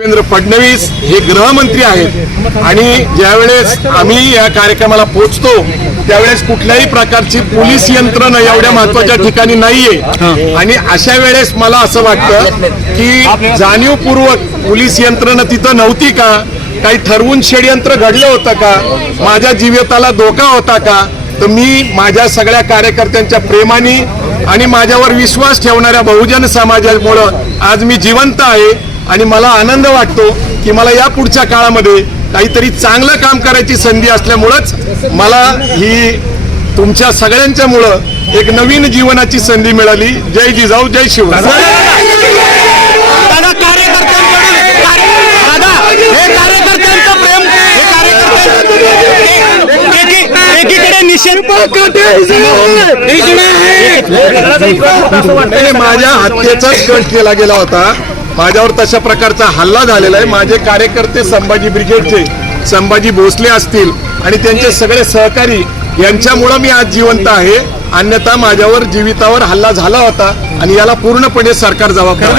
देवेंद्र फडणवीस हे गृहमंत्री आहेत. आणि ज्यावेळेस आम्ही या कार्यक्रमाला पोहोचतो त्यावेळेस कुठल्याही प्रकारची पोलीस यंत्रणा एवढ्या महत्त्वाच्या ठिकाणी नाहीये. आणि अशा वेळेस मला असं वाटतं की जाणीवपूर्वक पोलीस यंत्रणा तिथं नव्हती का? काही ठरवून षडयंत्र घडलं होतं का? माझ्या जीविताला धोका होता का? तर मी माझ्या सगळ्या कार्यकर्त्यांच्या प्रेमाने आणि माझ्यावर विश्वास ठेवणाऱ्या बहुजन समाजामुळं आज मी जिवंत आहे. आणि मला आनंद वाटतो की मला या पुढच्या काळामध्ये काहीतरी चांगलं काम करायची संधी असल्यामुळंच मला ही तुमच्या सगळ्यांच्या मुळं एक नवीन जीवनाची संधी मिळाली. जय जिजाऊ जय नाही, माझ्या हत्येचाच कट केला गेला होता. माझ्यावर तशा प्रकारचा हल्ला झालेला आहे माझे कार्यकर्ते संभाजी ब्रिगेडचे संभाजी भोसले असतील आणि त्यांचे सगळे सहकारी यांच्यामुळं मी आज जिवंत आहे अन्यथा माझ्यावर जीवितावर हल्ला झाला होता आणि याला पूर्णपणे सरकार जबाबदार.